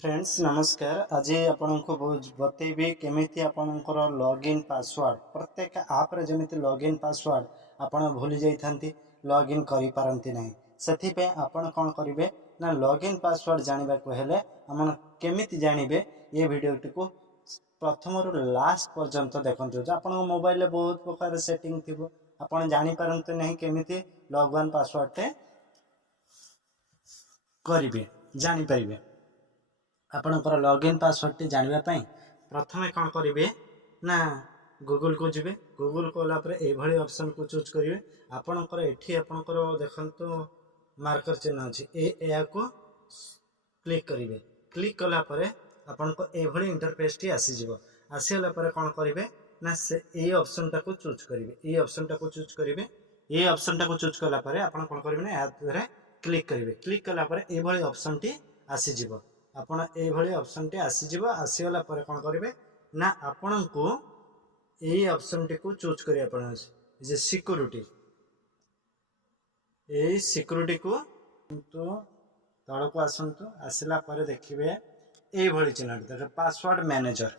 Friends नमस्कार। आज आपण को बतेबी केमिति आपणकर लॉगिन पासवर्ड प्रत्येक आप रे जमिति लॉगिन पासवर्ड आपण भूली जाइथांती लॉगिन करि पारंती नाही। सेथि पे आपण कोन करिवे ना लॉगिन पासवर्ड जानिबा को हेले हमन केमिति जानिबे ये वीडियो को प्रथम रु लास्ट पर्यंत देखंतु। जो आपण मोबाइल रे बहुत प्रकार सेटिंग थिबो आपण जानि पारंती नाही केमिति लॉगिन पासवर्ड ते करिवे जानि परिबे। आपणकर लॉगिन पासवर्ड टी जानबा पई प्रथमे कोन करिवे ना गूगल को जिवे। गूगल को होला पर ए भली ऑप्शन को चूज करिवे। आपणकर एठी आपणकर देखंतु मार्कर चिन्ह अछि ए को क्लिक करिवे। क्लिक कला पर आपन को ए भली इंटरफेस टी आसी जिवो। आसीला पर कोन करिवे ना से ए ऑप्शन टा को चूज करिवे। ए ऑप्शन टा को चूज करिवे। ए ऑप्शन टा को चूज कला पर आपन कोन करिवे ना या क्लिक करिवे। क्लिक कला पर ए भली ऑप्शन टी आसी जिवो। आपण ए भली ऑप्शन टी आसी जिवो। आसीला पर कोन करिवे ना आपण को ए ऑप्शन टी को चूज करिया पड़े जे सिक्योरिटी। ए सिक्योरिटी को तो तळ को आसंतु। आसिला पर देखिबे ए भली चिन्ह देख पासवर्ड मैनेजर।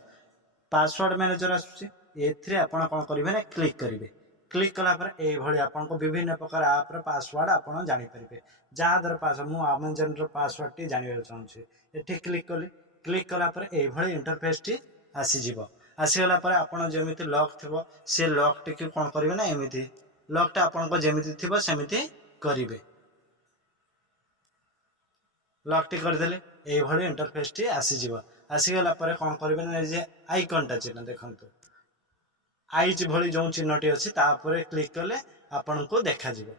पासवर्ड मैनेजर आसुची एथरे आपण कोन करिवे ना क्लिक करिवे। क्लिक कला पर ए भली आपण को विभिन्न प्रकार ऐप रे पासवर्ड आपण जानि परिबे। जा दर पासवर्ड मु अमेज़न रो पासवर्ड टी जानिबे चाहूची एठी क्लिक कली। क्लिक कला पर ए भली इंटरफेस टी आसी जिवो। आसीगला पर आपण जेमिति लॉक थिबो से लॉक टी कोन करिवे ना एमिति लॉक टा आपण को जेमिति थिबो सेमिति करिवे। लॉक टी कर देले ए भली इंटरफेस टी आसी जिवो। आसीगला पर कोन करिवे ना जे आइकन टा चिन्ह देखंतु आइज भली जो चिन्हटी अछि ता पर क्लिक कले आपण को देखा जिवो।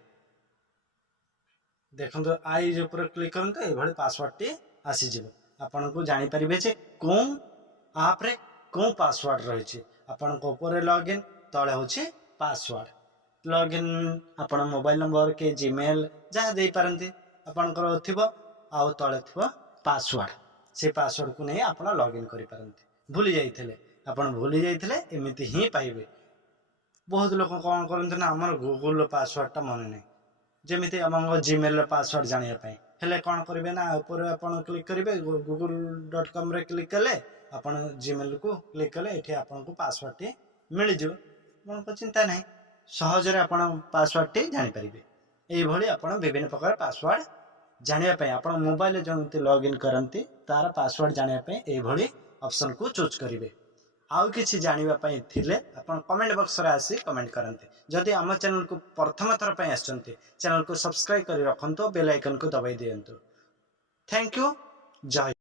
देखंतु आइज ऊपर क्लिक करंतु ए भली पासवर्ड टी आसी जिवो। आपण को जानि परिबे जे कोन आप रे कोन पासवर्ड रही छी। आपण को ऊपर लॉगिन तळे होछि पासवर्ड। लॉगिन आपण मोबाइल नंबर के जीमेल जा देई पारंती आपण कर थिबो आ तळे थिबो पासवर्ड। से पासवर्ड को नै आपण लॉगिन करि पारंती। भूली जाइथिले आपण भूली जाइथिले एमिति ही पाइबे। बहुत लोक कोन करंत ना हमर गूगल पासवर्ड ता मन नै जेमिति हमर जीमेल पासवर्ड जानिया पई हेले कोन करिवे ना ऊपर आपण क्लिक करिवे google.com रे क्लिक कले आपण जीमेल को क्लिक कले एठी आपण को पासवर्ड टी मिल जो। मन को चिंता नै सहज रे आपण पासवर्ड टी जानि परिबे। एई भली आपण विभिन्न प्रकार पासवर्ड जानिया पई आपण मोबाइल रे जमिति लॉगिन करंती तार पासवर्ड जानिया पई एई भली ऑप्शन को चूज करिवे। आउ किछि जानिबा पई थिले आपण कमेंट बॉक्स रे आसी कमेंट करंती। जदि हम चैनल को प्रथम थर पई आछंती चैनल को सब्सक्राइब करि रखंतो बेल आइकन को दबाई दियंतो। Thank you. जय।